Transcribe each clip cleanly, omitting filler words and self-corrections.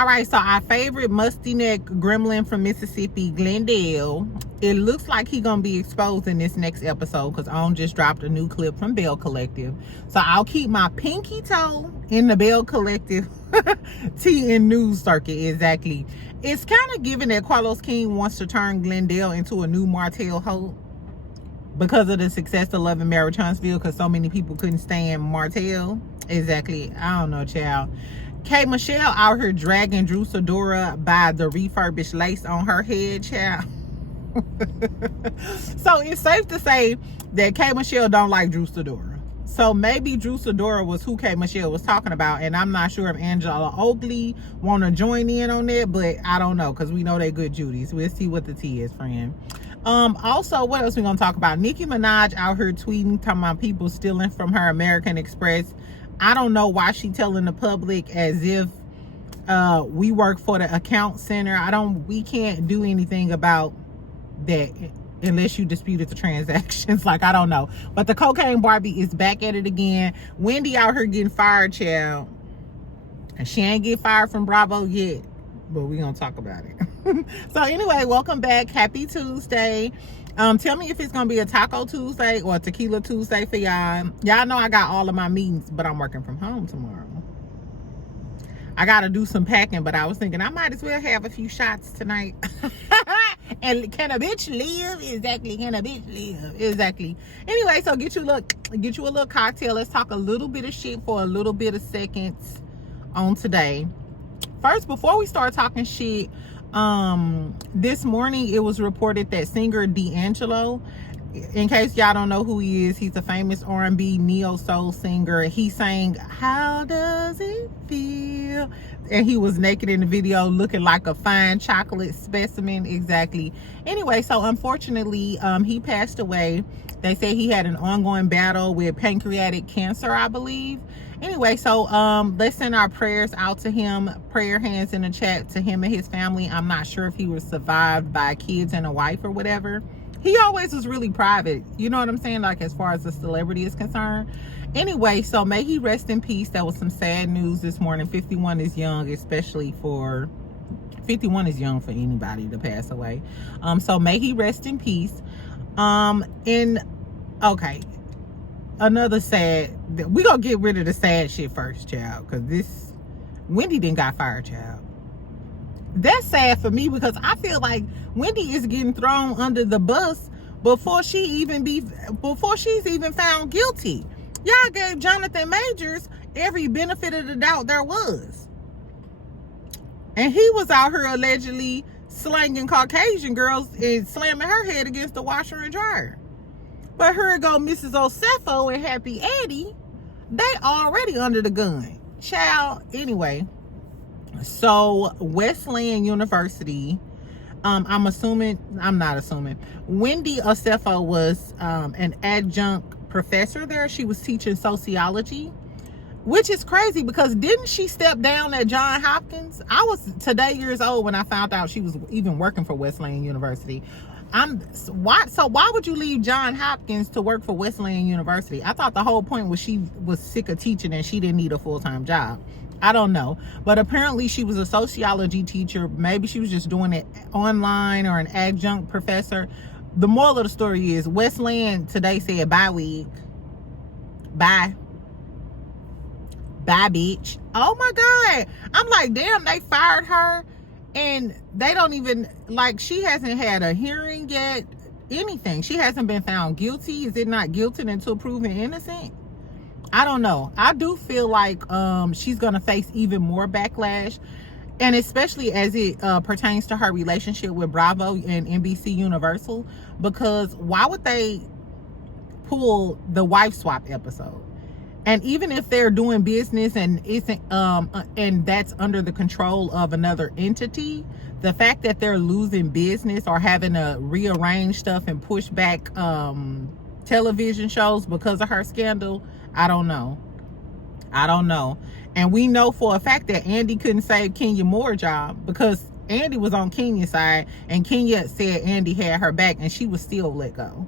All right, so our favorite musty neck gremlin from Mississippi, Glendale, it looks like he's gonna be exposed in this next episode because OWN just dropped a new clip from Belle Collective. So I'll keep my pinky toe in the Belle Collective tea and news circuit. Exactly. It's kind of given that Carlos King wants to turn Glendale into a new Martell Hope because of the success of Love and Marriage Huntsville, because so many people couldn't stand Martell. Exactly. I don't know, child. K.Michelle out here dragging Drew Sidora by the refurbished lace on her head, child. So it's safe to say that K.Michelle don't like Drew Sidora. So maybe Drew Sidora was who K.Michelle was talking about, and I'm not sure if Angela Oakley want to join in on that, but I don't know, because we know they good Judies. We'll see what the tea is, friend. Also, what else we gonna talk about? Nicki Minaj out here tweeting, talking about people stealing from her American Express. I don't know why she telling the public as if we work for the account center. We can't do anything about that unless you disputed the transactions. Like, I don't know. But the cocaine Barbie is back at it again. Wendy out here getting fired, child. And she ain't get fired from Bravo yet, but we gonna talk about it. So anyway, welcome back. Happy Tuesday. Tell me if it's gonna be a Taco Tuesday or a Tequila Tuesday for y'all. Y'all know I got all of my meetings, but I'm working from home tomorrow. I gotta do some packing, but I was thinking I might as well have a few shots tonight. And can a bitch live? Exactly. Can a bitch live? Exactly. Anyway, so get you a little cocktail. Let's talk a little bit of shit for a little bit of seconds on today. First, before we start talking shit, this morning it was reported that singer D'Angelo, in case y'all don't know who he is, he's a famous R&B neo soul singer. He sang "How Does It Feel?" and he was naked in the video looking like a fine chocolate specimen. Exactly. Anyway, so unfortunately he passed away. They say he had an ongoing battle with pancreatic cancer, I believe. Anyway, so let's send our prayers out to him. Prayer hands in the chat to him and his family. I'm not sure if he was survived by kids and a wife or whatever. He always was really private, you know what I'm saying, like as far as the celebrity is concerned. Anyway, so may he rest in peace. That was some sad news this morning. 51 is young, especially for 51 is young for anybody to pass away. So may he rest in peace. Okay, another sad, we gonna get rid of the sad shit first, child, because this Wendy didn't got fired, child. That's sad for me because I feel like Wendy is getting thrown under the bus before she's even found guilty. Y'all gave Jonathan Majors every benefit of the doubt there was, and he was out here allegedly slanging Caucasian girls and slamming her head against the washer and dryer. But here go Mrs. Osefo and Happy Eddie. They already under the gun, child. Anyway, so Wesleyan University, I'm not assuming, Wendy Ofo was an adjunct professor there. She was teaching sociology, which is crazy because didn't she step down at Johns Hopkins? I was today years old when I found out she was even working for Wesleyan University. Why would you leave Johns Hopkins to work for Wesleyan University? I thought the whole point was she was sick of teaching and she didn't need a full-time job. I don't know, but apparently she was a sociology teacher. Maybe she was just doing it online or an adjunct professor. The moral of the story is Wesleyan today said bye, wig. Bye, bitch. Oh my God. I'm like, damn, they fired her and they don't even, like, she hasn't had a hearing yet, anything. She hasn't been found guilty. Is it not guilty until proven innocent? I don't know. I do feel like she's going to face even more backlash, and especially as it pertains to her relationship with Bravo and NBC Universal, because why would they pull the wife swap episode? And even if they're doing business and isn't and that's under the control of another entity, the fact that they're losing business or having to rearrange stuff and push back television shows because of her scandal, I don't know. And we know for a fact that Andy couldn't save Kenya Moore's job because Andy was on Kenya's side and Kenya said Andy had her back and she was still let go.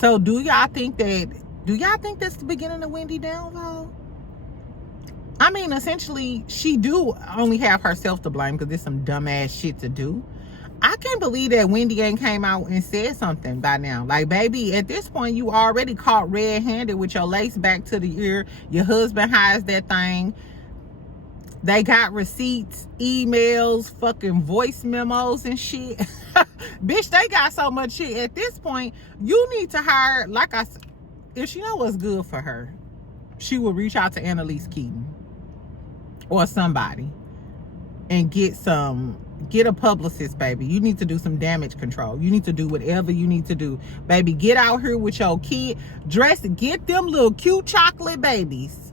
So do y'all think that's the beginning of Wendy downfall? I mean, essentially, she do only have herself to blame because there's some dumbass shit to do. I can't believe that Wendy ain't came out and said something by now. Like, baby, at this point, you already caught red-handed with your lace back to the ear. Your husband hides that thing. They got receipts, emails, fucking voice memos and shit. Bitch, they got so much shit. At this point, you need to hire, like I said, if she know what's good for her, she will reach out to Annalise Keaton or somebody and get a publicist, baby. You need to do some damage control. You need to do whatever you need to do. Baby, get out here with your kid. Get them little cute chocolate babies.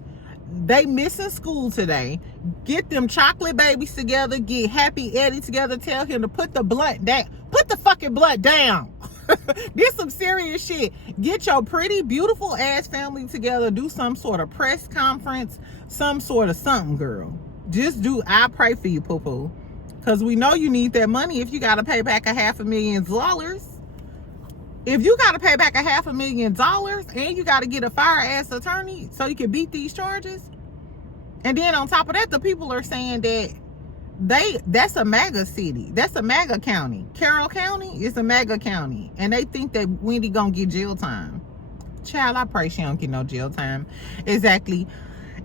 They missing school today. Get them chocolate babies together. Get Happy Eddie together. Tell him to put the blunt down. Put the fucking blunt down. This some serious shit. Get your pretty, beautiful ass family together. Do some sort of press conference. Some sort of something, girl. Just do. I pray for you, poo-poo. Because we know you need that money if you got to pay back $500,000. If you got to pay back $500,000 and you got to get a fire-ass attorney so you can beat these charges. And then on top of that, the people are saying that that's a MAGA city. That's a MAGA county. Carroll County is a MAGA county. And they think that Wendy gonna get jail time. Child, I pray she don't get no jail time. Exactly.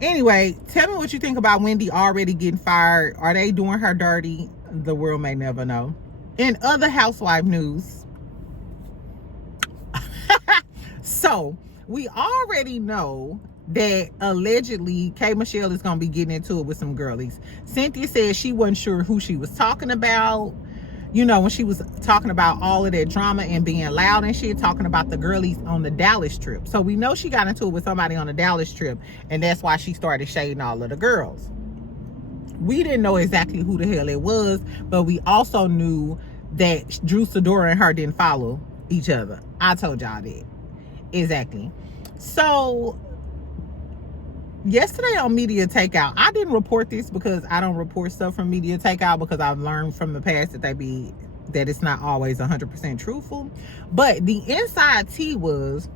Anyway, tell me what you think about Wendy already getting fired. Are they doing her dirty? The world may never know. In other housewife news, so we already know that allegedly K.Michelle is going to be getting into it with some girlies. Cynthia said she wasn't sure who she was talking about. You know, when she was talking about all of that drama and being loud and shit, talking about the girlies on the Dallas trip. So we know she got into it with somebody on the Dallas trip, and that's why she started shading all of the girls. We didn't know exactly who the hell it was, but we also knew that Drew Sidora and her didn't follow each other. I told y'all that. Exactly. So yesterday on Media Takeout, I didn't report this because I don't report stuff from Media Takeout because I've learned from the past that it's not always 100% truthful. But the inside tea was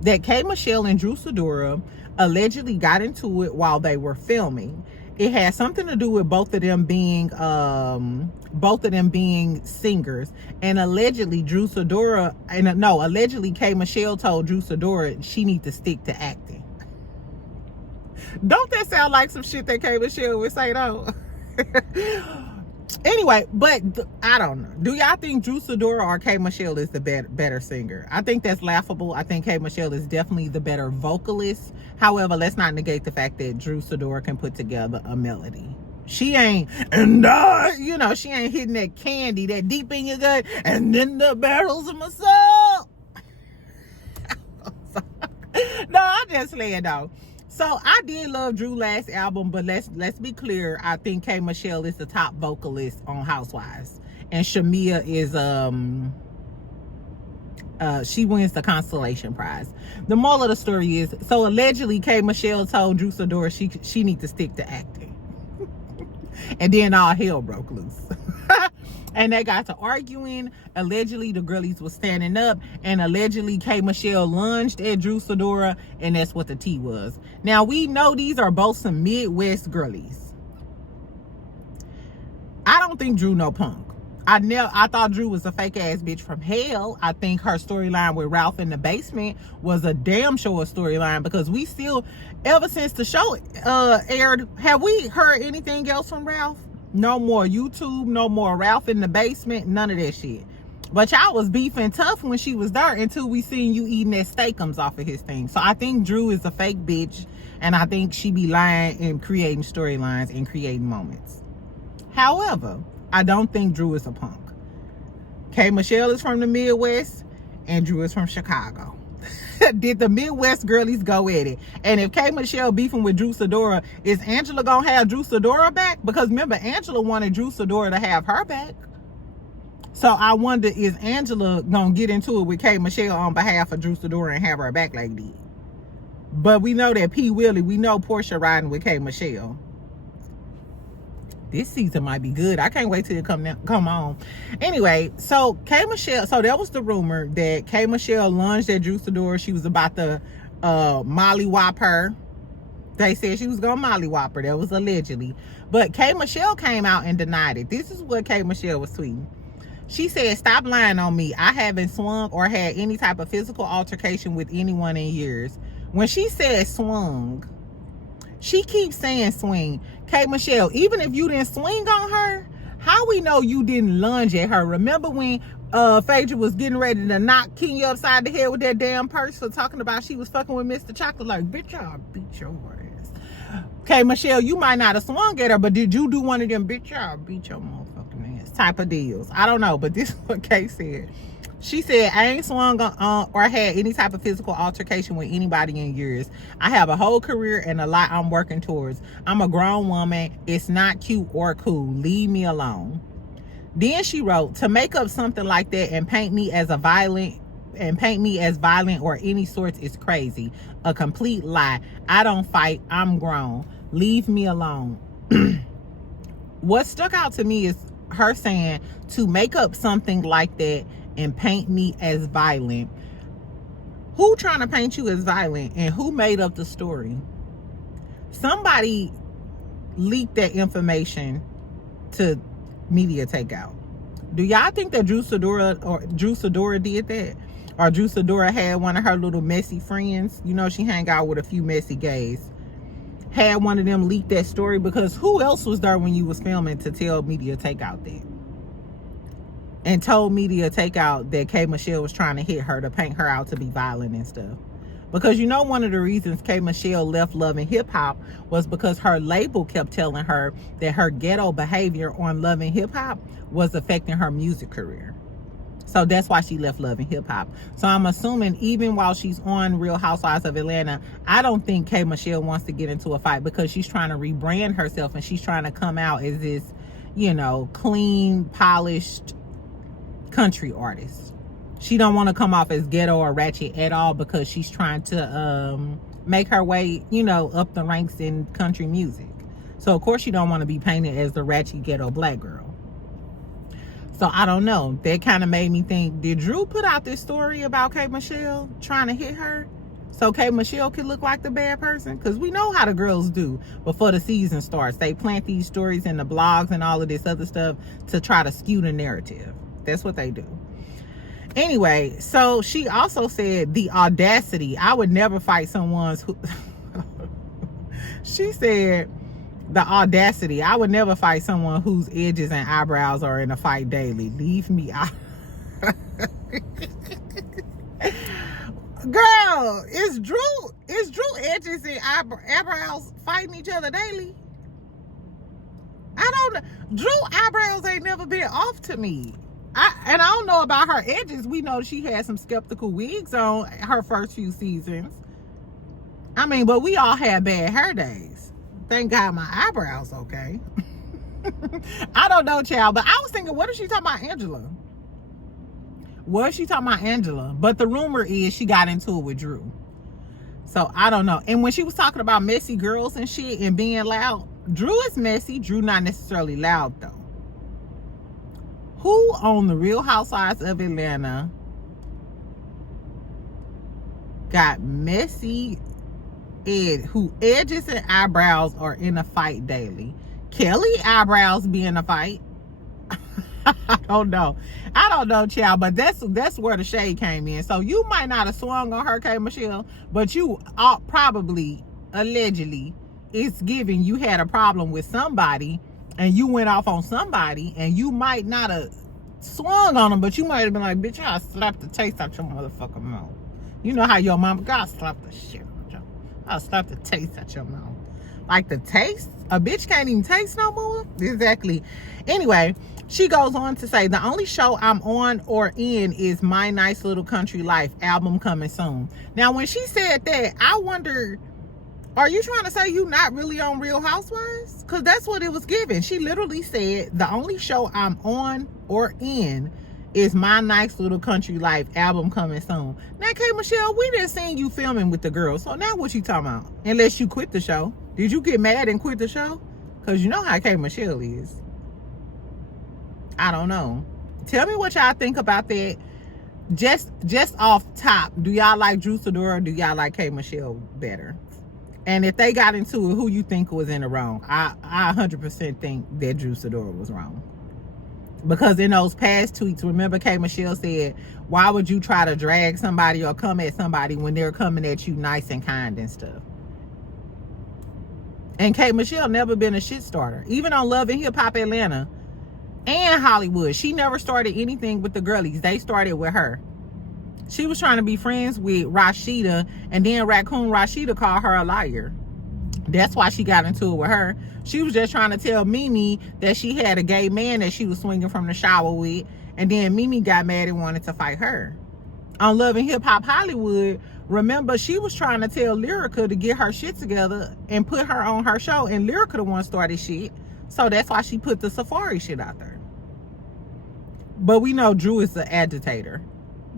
that K.Michelle and Drew Sidora allegedly got into it while they were filming. It had something to do with both of them being singers, and allegedly allegedly K.Michelle told Drew Sidora she need to stick to acting. Don't that sound like some shit that K.Michelle would say though? Anyway, but I don't know. Do y'all think Drew Sidora or K.Michelle is the better singer? I think that's laughable. I think K.Michelle is definitely the better vocalist. However, let's not negate the fact that Drew Sidora can put together a melody. She ain't, she ain't hitting that candy, that deep in your gut, and then the barrels of my soul. No, I'm just playing though. So I did love Drew last album, but let's be clear. I think K.Michelle is the top vocalist on Housewives, and Shamia is she wins the consolation prize. The moral of the story is, so allegedly K.Michelle told Drew Sidora she need to stick to acting, and then all hell broke loose. And they got to arguing. Allegedly, the girlies was standing up, and allegedly K.Michelle lunged at Drew Sidora, and that's what the tea was. Now, we know these are both some Midwest girlies. I don't think Drew no punk. I thought Drew was a fake ass bitch from hell. I think her storyline with Ralph in the basement was a damn sure storyline, because we still, ever since the show aired, have we heard anything else from Ralph? No more YouTube, no more Ralph in the basement, none of that shit. But y'all was beefing tough when she was there until we seen you eating that steakums off of his thing. So I think Drew is a fake bitch, and I think she be lying and creating storylines and creating moments. However, I don't think Drew is a punk. K.Michelle is from the Midwest, and Drew is from Chicago. Did the Midwest girlies go at it? And if K.Michelle beefing with Drew Sidora, is Angela gonna have Drew Sidora back? Because remember, Angela wanted Drew Sidora to have her back. So I wonder, is Angela gonna get into it with K.Michelle on behalf of Drew Sidora and have her back like that? But we know that P. Willie, we know Portia riding with K.Michelle. This season might be good. I can't wait till it come on. Anyway, so K.Michelle, so that was the rumor that K.Michelle lunged at Drew Sidora. She was about to mollywop her. They said she was gonna mollywop her. That was allegedly. But K.Michelle came out and denied it. This is what K.Michelle was tweeting. She said, "Stop lying on me. I haven't swung or had any type of physical altercation with anyone in years." When she said swung, she keeps saying swing. K.Michelle, even if you didn't swing on her, how we know you didn't lunge at her? Remember when Phaedra was getting ready to knock Kenya upside the head with that damn purse for talking about she was fucking with Mr. Chocolate? Like, bitch, I'll beat your ass. K.Michelle, you might not have swung at her, but did you do one of them, bitch, I'll beat your motherfucking ass type of deals? I don't know, but this is what Kay said. She said, "I ain't swung or had any type of physical altercation with anybody in years. I have a whole career and a lot I'm working towards. I'm a grown woman. It's not cute or cool. Leave me alone." Then she wrote, "To make up something like that and paint me as violent or any sorts is crazy. A complete lie. I don't fight. I'm grown. Leave me alone." What stuck out to me is her saying, "To make up something like that and paint me as violent." Who trying to paint you as violent, and who made up the story? Somebody leaked that information to media takeout. Do y'all think that Drew Sidora did that? Or Drew Sidora had one of her little messy friends? You know, she hang out with a few messy gays. Had one of them leak that story? Because who else was there when you was filming to tell media takeout that? And told media takeout that K.Michelle was trying to hit her to paint her out to be violent and stuff. Because you know, one of the reasons K.Michelle left Love and Hip Hop was because her label kept telling her that her ghetto behavior on Love and Hip Hop was affecting her music career. So that's why she left Love and Hip Hop. So I'm assuming even while she's on Real Housewives of Atlanta, I don't think K.Michelle wants to get into a fight, because she's trying to rebrand herself and she's trying to come out as this, you know, clean, polished country artist. She don't want to come off as ghetto or ratchet at all, because she's trying to make her way, you know, up the ranks in country music. So of course she don't want to be painted as the ratchet ghetto black girl. So I don't know. That kind of made me think, did Drew put out this story about K.Michelle trying to hit her so K.Michelle could look like the bad person? Because we know how the girls do before the season starts. They plant these stories in the blogs and all of this other stuff to try to skew the narrative. That's what they do. Anyway, so she also said, "The audacity. I would never fight someone's who..." She said, "The audacity. I would never fight someone whose edges and eyebrows are in a fight daily. Leave me out." Girl, is Drew edges and eyebrows fighting each other daily? I don't know. Drew eyebrows ain't never been off to me. I don't know about her edges. We know she had some skeptical wigs on her first few seasons. I mean, but we all had bad hair days. Thank God my eyebrows okay. I don't know, child. But I was thinking, what is she talking about Angela? Was she talking about Angela? But the rumor is she got into it with Drew. So I don't know. And when she was talking about messy girls and shit and being loud, Drew is messy. Drew not necessarily loud though. Who on the Real Housewives of Atlanta got messy who edges and eyebrows are in a fight daily? Kelly eyebrows be in a fight. I don't know, child, but that's where the shade came in. So you might not have swung on her, K.Michelle, but you probably, allegedly, it's given you had a problem with somebody and you went off on somebody, and you might not have swung on them, but you might have been like, bitch, I'll slap the taste out your motherfucking mouth. You know how your mama got slap the shit out your, I'll slap the taste out your mouth. Like the taste? A bitch can't even taste no more? Exactly. Anyway, she goes on to say, "The only show I'm on or in is My Nice Little Country Life, album coming soon." Now, when she said that, I wonder, are you trying to say you not really on Real Housewives? Because that's what it was given. She literally said, "The only show I'm on or in is My Nice Little Country Life, album coming soon." Now, K.Michelle, we didn't see you filming with the girls. So now what you talking about? Unless you quit the show. Did you get mad and quit the show? Because you know how K.Michelle is. I don't know. Tell me what y'all think about that. Just off top, do y'all like Drew Sidora or do y'all like K.Michelle better? And if they got into it, who you think was in the wrong? I 100% think that Drew Sidora was wrong. Because in those past tweets, remember K.Michelle said, why would you try to drag somebody or come at somebody when they're coming at you nice and kind and stuff? And K.Michelle never been a shit starter. Even on Love and Hip Hop Atlanta and Hollywood, she never started anything with the girlies. They started with her. She was trying to be friends with Rashida, and then Raccoon Rashida called her a liar. That's why she got into it with her. She was just trying to tell Mimi that she had a gay man that she was swinging from the shower with, and then Mimi got mad and wanted to fight her. On Love and Hip Hop Hollywood, remember, she was trying to tell Lyrica to get her shit together and put her on her show, and Lyrica the one started shit. So that's why she put the Safari shit out there. But we know Drew is an agitator.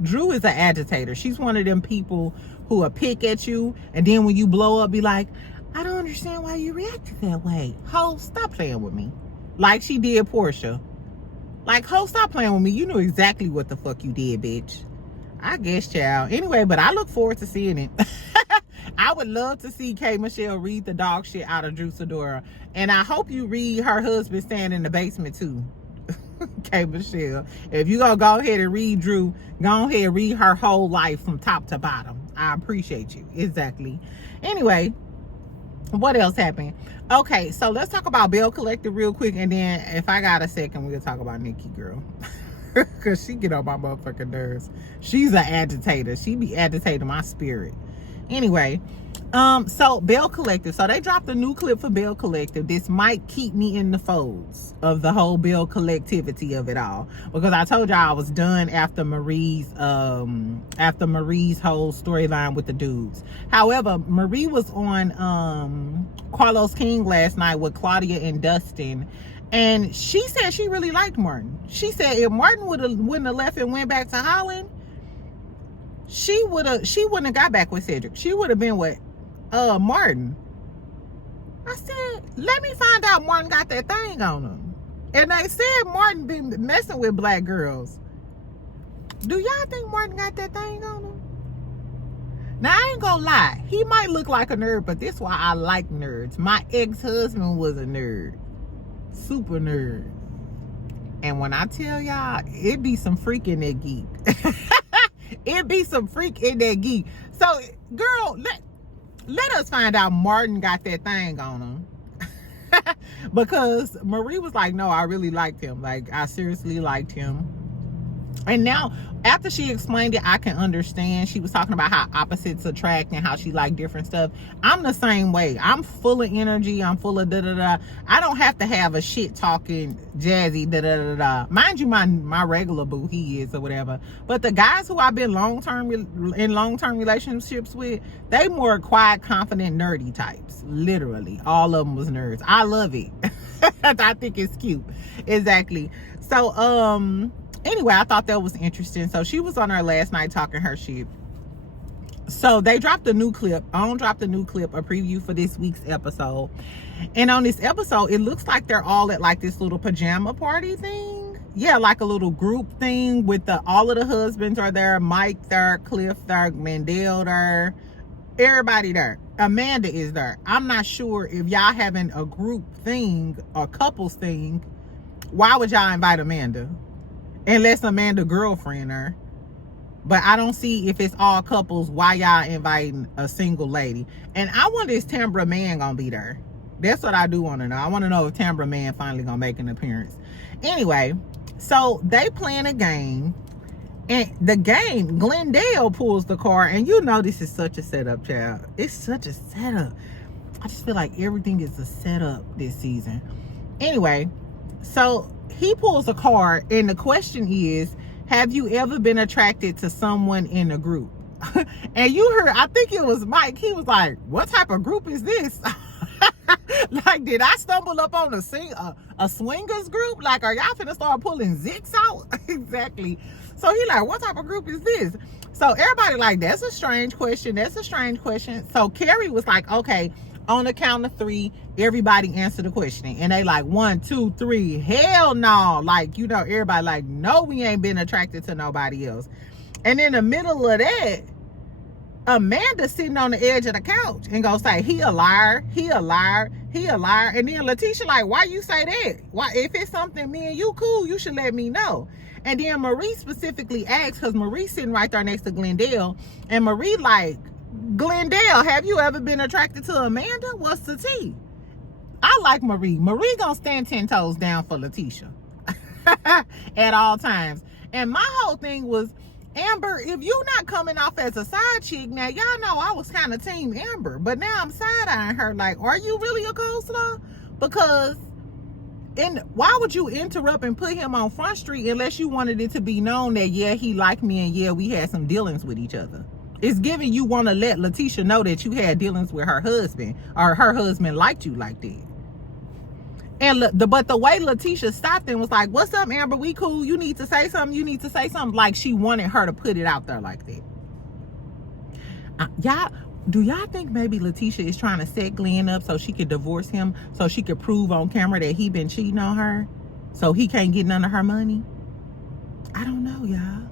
Drew is an agitator. She's one of them people who will pick at you, and then when you blow up, be like, I don't understand why you reacted that way. Ho, stop playing with me. Like she did Portia. Like, ho, stop playing with me. You knew exactly what the fuck you did, bitch. I guess, child. Anyway, but I look forward to seeing it. I would love to see K.Michelle read the dog shit out of Drew Sidora. And I hope you read her husband stand in the basement too. K.Michelle, if you gonna go ahead and read Drew, go ahead and read her whole life from top to bottom. I appreciate you. Exactly. Anyway, what else happened? Okay, so let's talk about Belle Collective real quick, and then if I got a second, we'll talk about Nicki, girl. Because she get on my motherfucking nerves. She's an agitator. She be agitating my spirit. Anyway, so Belle Collective. So they dropped a new clip for Belle Collective. This might keep me in the folds of the whole Belle Collectivity of it all. Because I told y'all I was done after Marie's whole storyline with the dudes. However, Marie was on Carlos King last night with Claudia and Dustin. And she said she really liked Martin. She said if Martin wouldn't have left and went back to Holland, she wouldn't have got back with Cedric. She would have been with Martin. I said, let me find out Martin got that thing on him. And they said Martin been messing with black girls. Do y'all think Martin got that thing on him? Now, I ain't gonna lie. He might look like a nerd, but this is why I like nerds. My ex-husband was a nerd. Super nerd. And when I tell y'all, it be some freak in that geek. It be some freak in that geek. So, girl, let us find out Martin got that thing on him. Because Marie was like, no, I really liked him. Like, I seriously liked him. And now, after she explained it, I can understand. She was talking about how opposites attract and how she liked different stuff. I'm the same way. I'm full of energy. I'm full of da-da-da. I don't have to have a shit-talking, jazzy da-da-da-da. Mind you, my regular boo, he is or whatever. But the guys who I've been in long-term relationships with, they more quiet, confident, nerdy types. Literally. All of them was nerds. I love it. I think it's cute. Exactly. So, anyway, I thought that was interesting. So she was on her last night talking her shit. So they dropped a new clip. Dropped a new clip, a preview for this week's episode. And on this episode, it looks like they're all at like this little pajama party thing. Yeah, like a little group thing with all of the husbands are there. Mike there, Cliff there, Mandel there. Everybody there. Amanda is there. I'm not sure if y'all having a group thing or couples thing. Why would y'all invite Amanda? Unless Amanda girlfriend her. But I don't see if it's all couples, why y'all inviting a single lady. And I wonder is Tambra Man gonna be there? That's what I do want to know. I want to know if Tambra Man finally gonna make an appearance. Anyway, so they playing a game. And the game, Glendale pulls the car. And you know this is such a setup, child. It's such a setup. I just feel like everything is a setup this season. Anyway, so he pulls a card, and the question is, have you ever been attracted to someone in a group? And you heard, I think it was Mike, he was like, what type of group is this? Like, did I stumble up on a swingers group? Like, are y'all finna start pulling zits out? Exactly. So he like, what type of group is this? So everybody like, that's a strange question. That's a strange question. So Carrie was like, okay, on the count of 3, everybody answer the question. And they like, 1, 2, 3. Hell no. Like, you know, everybody like, no, we ain't been attracted to nobody else. And in the middle of that, Amanda sitting on the edge of the couch and go say, he a liar, he a liar, he a liar. And then Letitia like, why you say that? Why, if it's something me and you cool, you should let me know. And then Marie specifically asked, because Marie sitting right there next to Glendale, and Marie like, Glendale, have you ever been attracted to Amanda? What's the tea? I like Marie. Marie gonna stand 10 toes down for Letitia at all times. And my whole thing was, Amber, if you not coming off as a side chick, now y'all know I was kind of team Amber, but now I'm side-eyeing her like, are you really a coleslaw? Because why would you interrupt and put him on Front Street unless you wanted it to be known that, yeah, he liked me and yeah, we had some dealings with each other? It's giving you want to let Letitia know that you had dealings with her husband, or her husband liked you like that. And but the way Letitia stopped and was like, what's up, Amber? We cool. You need to say something. You need to say something. Like she wanted her to put it out there like that. Do y'all think maybe Letitia is trying to set Glen up so she could divorce him, so she could prove on camera that he been cheating on her, so he can't get none of her money? I don't know, y'all.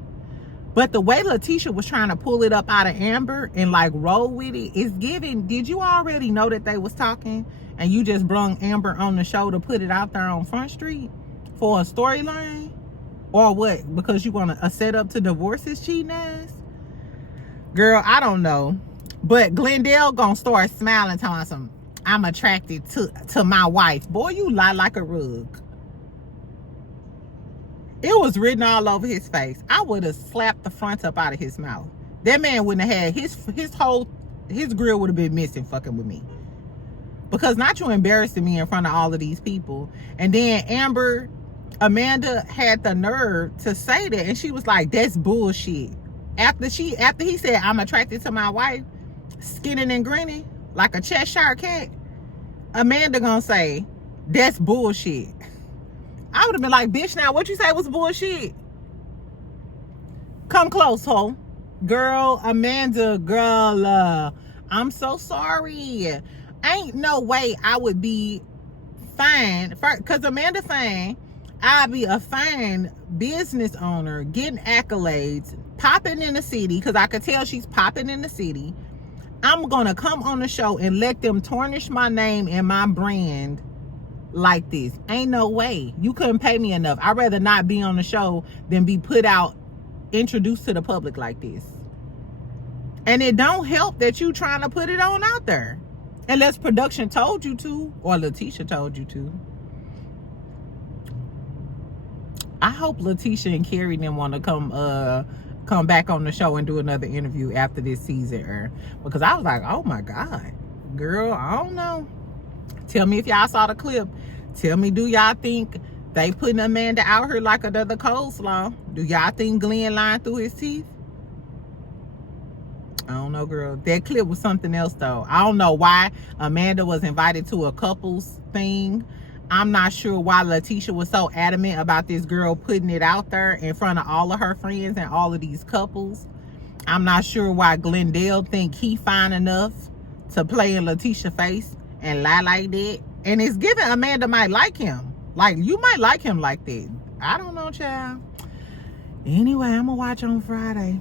But the way Letitia was trying to pull it up out of Amber and like roll with it is giving, did you already know that they was talking and you just brung Amber on the show to put it out there on Front Street for a storyline? Or what? Because you want a setup to divorce his cheating ass? Girl, I don't know. But Glendale gonna start smiling, telling some, I'm attracted to my wife. Boy, you lie like a rug. It was written all over his face. I would have slapped the front up out of his mouth. That man wouldn't have had his grill would have been missing fucking with me. Because not you embarrassing me in front of all of these people. And then Amanda had the nerve to say that, and she was like, that's bullshit. After he said, I'm attracted to my wife, skinning and grinning like a Cheshire cat, Amanda gonna say, that's bullshit. I would have been like, bitch, now what you say was bullshit? Come close, ho. Girl, Amanda, girl, I'm so sorry. Ain't no way I would be fine. Because Amanda saying, I'd be a fine business owner, getting accolades, popping in the city, because I could tell she's popping in the city. I'm going to come on the show and let them tarnish my name and my brand like this. Ain't no way. You couldn't pay me enough. I'd rather not be on the show than be put out, introduced to the public like this. And it don't help that you trying to put it on out there. Unless production told you to, or Letitia told you to. I hope Letitia and Carrie didn't want to come back on the show and do another interview after this season. Because I was like, oh my God. Girl, I don't know. Tell me if y'all saw the clip. Tell me, do y'all think they putting Amanda out here like another coleslaw? Do y'all think Glen lying through his teeth? I don't know, girl. That clip was something else, though. I don't know why Amanda was invited to a couples thing. I'm not sure why Letitia was so adamant about this girl putting it out there in front of all of her friends and all of these couples. I'm not sure why Glendale think he fine enough to play in Letitia's face and lie like that. And it's given Amanda might like him. Like, you might like him like that. I don't know, child. Anyway, I'm gonna watch on Friday.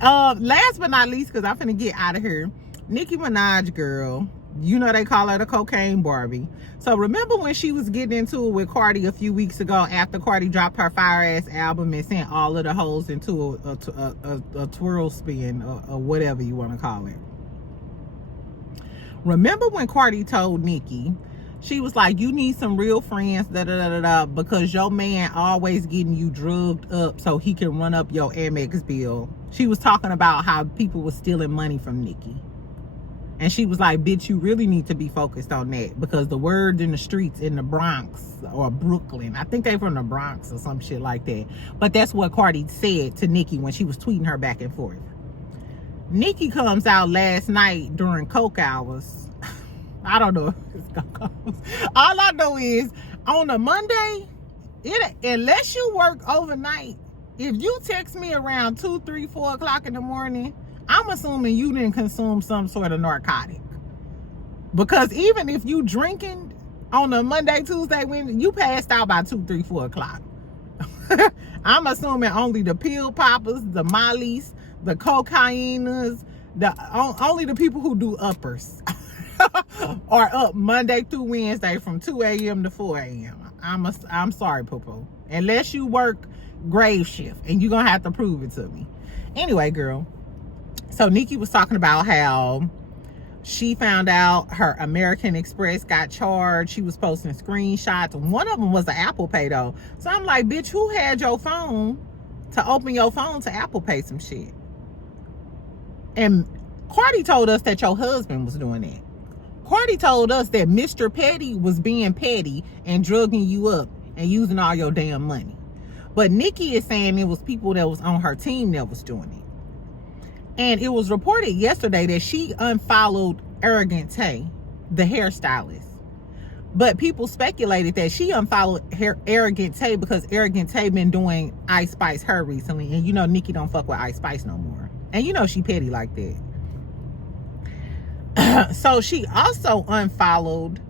Last but not least, because I'm finna get out of here, Nicki Minaj, girl. You know they call her the cocaine Barbie. So remember when she was getting into it with Cardi a few weeks ago after Cardi dropped her fire-ass album and sent all of the hoes into a twirl spin or whatever you want to call it. Remember when Cardi told Nicki, she was like, you need some real friends, because your man always getting you drugged up so he can run up your Amex bill. She was talking about how people were stealing money from Nicki. And she was like, bitch, you really need to be focused on that, because the word in the streets in the Bronx or Brooklyn, I think they from the Bronx or some shit like that. But that's what Cardi said to Nicki when she was tweeting her back and forth. Nicki comes out last night during coke hours. I don't know if it's gonna come. All I know is on a Monday, unless you work overnight, if you text me around 2, 3, 4 o'clock in the morning, I'm assuming you didn't consume some sort of narcotic. Because even if you drinking on a Monday, Tuesday, Wednesday, you passed out by 2, 3, 4 o'clock. I'm assuming only the pill poppers, the mollies, the cocaineers, only the people who do uppers are up Monday through Wednesday from 2 a.m. to 4 a.m. I'm sorry, Popo. Unless you work grave shift, and you're gonna have to prove it to me. Anyway, girl. So Nicki was talking about how she found out her American Express got charged. She was posting screenshots. One of them was the Apple Pay though. So I'm like, bitch, who had your phone to open your phone to Apple Pay some shit? And Cardi told us that your husband was doing that. Cardi told us that Mr. Petty was being petty and drugging you up and using all your damn money. But Nicki is saying it was people that was on her team that was doing it. And it was reported yesterday that she unfollowed Arrogant Tay, the hairstylist. But people speculated that she unfollowed Arrogant Tay because Arrogant Tay been doing Ice Spice her recently. And you know Nicki don't fuck with Ice Spice no more. And you know she petty like that. So she also unfollowed,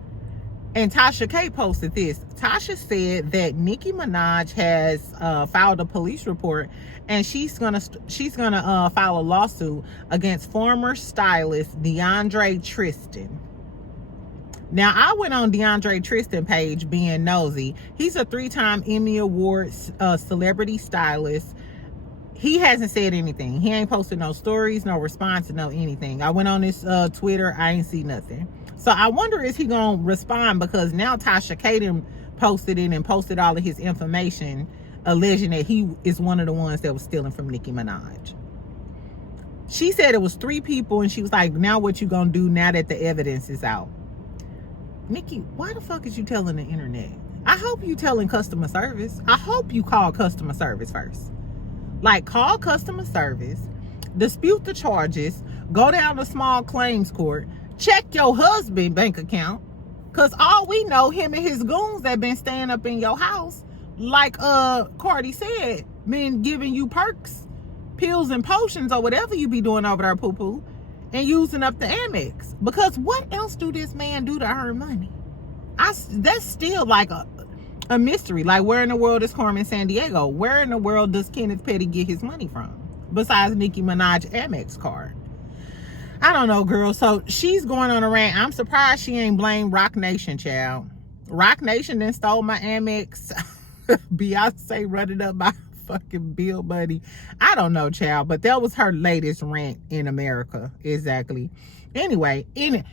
and Tasha K posted this. Tasha said that Nicki Minaj has filed a police report, and she's gonna file a lawsuit against former stylist DeAndre Tristan. Now, I went on DeAndre Tristan page being nosy. He's a 3-time Emmy Award celebrity stylist. He hasn't said anything. He ain't posted no stories, no response, no anything. I went on his Twitter. I ain't see nothing. So I wonder, is he gonna respond? Because now Tasha K posted it and posted all of his information, alleging that he is one of the ones that was stealing from Nicki Minaj. She said it was 3 people, and she was like, now what you gonna do now that the evidence is out? Nicki, why the fuck is you telling the internet? I hope you telling customer service. I hope you call customer service first. Like, call customer service, dispute the charges, go down to small claims court, check your husband's bank account, because all we know, him and his goons that been staying up in your house, like Cardi said, been giving you perks, pills and potions, or whatever you be doing over there, poo-poo, and using up the Amex. Because what else do this man do to earn money? That's still like a mystery. Like, where in the world is Carmen Sandiego? Where in the world does Kenneth Petty get his money from? Besides Nicki Minaj Amex card. I don't know, girl. So she's going on a rant. I'm surprised she ain't blamed Rock Nation, child. Rock Nation then stole my Amex. Beyonce running up my fucking bill, buddy. I don't know, child. But that was her latest rant in America. Exactly. Anyway, in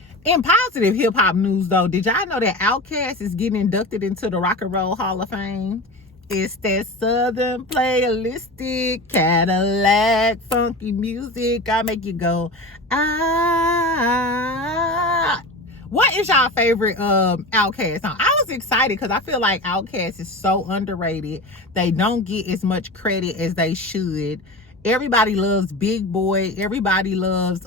positive hip-hop news, though, did y'all know that OutKast is getting inducted into the Rock and Roll Hall of Fame? It's that Southern playalistic Cadillac funky music. I make you go, ah. What is y'all favorite OutKast song? I was excited because I feel like OutKast is so underrated. They don't get as much credit as they should. Everybody loves Big Boy. Everybody loves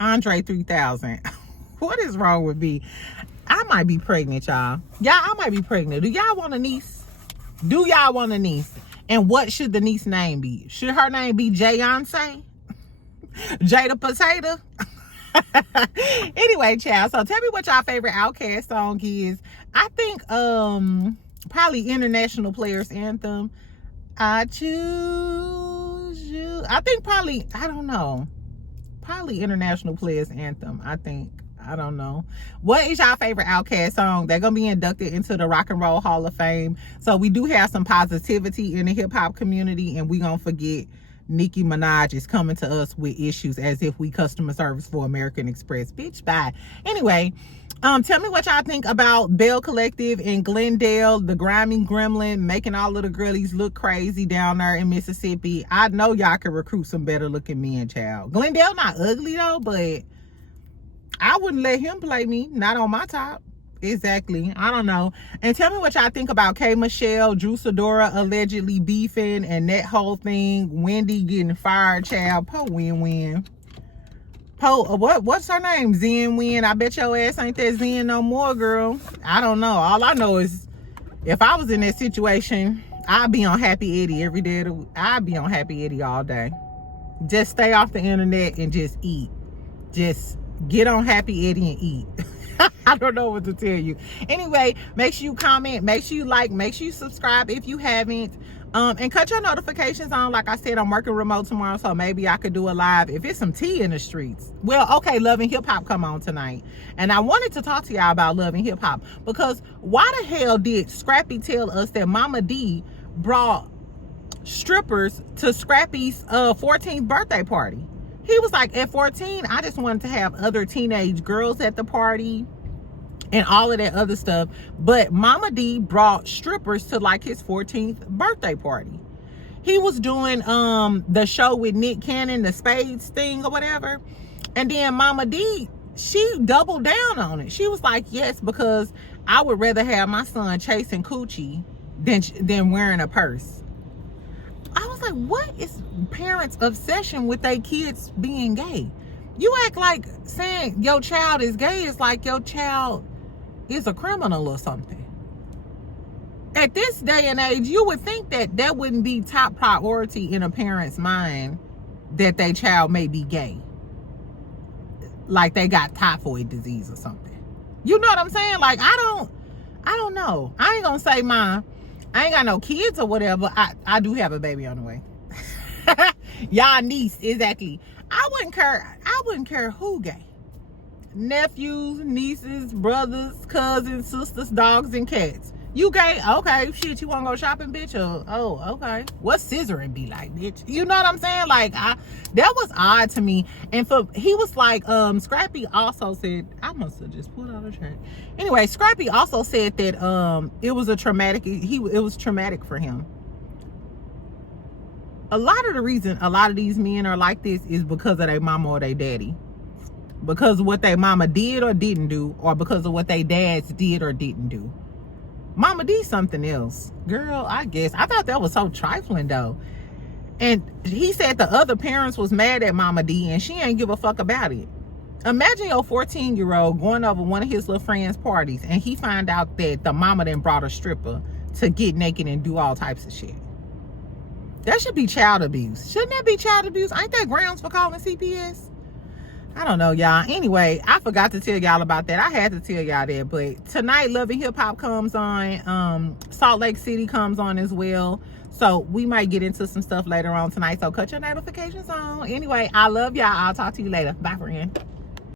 Andre 3000. What is wrong with me? I might be pregnant, y'all. I might be pregnant. Do y'all want a niece? Do y'all want a niece? And what should the niece name be? Should her name be Jayonce? Jada Potato? Anyway, child. So tell me what y'all favorite OutKast song is. I think probably International Players Anthem. I choose you. I think probably, I don't know. Probably International Players Anthem, I think. I don't know. What is y'all favorite OutKast song? They're going to be inducted into the Rock and Roll Hall of Fame. So we do have some positivity in the hip-hop community, and we going to forget Nicki Minaj is coming to us with issues as if we customer service for American Express. Bitch, bye. Anyway, tell me what y'all think about Belle Collective in Glendale, the grimy gremlin, making all of the girlies look crazy down there in Mississippi. I know y'all can recruit some better looking men, child. Glendale not ugly though, but I wouldn't let him play me. Not on my top. Exactly. I don't know. And tell me what y'all think about K.Michelle, Drew Sidora allegedly beefing and that whole thing. Wendy getting fired, child. Po win-win. What's her name? Zen Win. I bet your ass ain't that Zen no more, girl. I don't know. All I know is if I was in that situation, I'd be on Happy Eddie every day. I'd be on Happy Eddie all day. Just stay off the internet and just eat. Just get on Happy Eddie and eat. I don't know what to tell you. Anyway, make sure you comment, make sure you like, make sure you subscribe if you haven't. And cut your notifications on. Like I said, I'm working remote tomorrow, so maybe I could do a live if it's some tea in the streets. Well, okay, Love and Hip Hop come on tonight. And I wanted to talk to y'all about Love and Hip Hop, because why the hell did Scrappy tell us that Mama D brought strippers to Scrappy's 14th birthday party? He was like, at 14, I just wanted to have other teenage girls at the party and all of that other stuff. But Mama D brought strippers to like his 14th birthday party. He was doing the show with Nick Cannon, the Spades thing or whatever. And then Mama D, she doubled down on it. She was like, yes, because I would rather have my son chasing coochie than wearing a purse. I was like, what is parents' obsession with their kids being gay? You act like saying your child is gay is like your child is a criminal or something. At this day and age, you would think that that wouldn't be top priority in a parent's mind, that their child may be gay. Like they got typhoid disease or something. You know what I'm saying? Like, I don't know. I ain't gonna say mine. I ain't got no kids or whatever. I do have a baby on the way. Y'all niece, exactly. I wouldn't care who gay. Nephews, nieces, brothers, cousins, sisters, dogs, and cats. You gay? Okay, shit, you wanna go shopping, bitch? Oh, okay. What's scissoring be like, bitch? You know what I'm saying? Like, that was odd to me. And he was like, Scrappy also said, I must have just pulled out a track. Anyway, Scrappy also said that it was it was traumatic for him. A lot of the reason a lot of these men are like this is because of their mama or their daddy. Because of what their mama did or didn't do, or because of what their dads did or didn't do. Mama D something else. Girl, I guess. I thought that was so trifling though. And he said the other parents was mad at Mama D and she ain't give a fuck about it. Imagine your 14-year-old going over one of his little friends' parties and he find out that the mama then brought a stripper to get naked and do all types of shit. That should be child abuse. Shouldn't that be child abuse? Ain't that grounds for calling CPS? I don't know, y'all. Anyway, I forgot to tell y'all about that. I had to tell y'all that. But tonight, Love and Hip Hop comes on. Salt Lake City comes on as well. So we might get into some stuff later on tonight. So cut your notifications on. Anyway, I love y'all. I'll talk to you later. Bye, friend.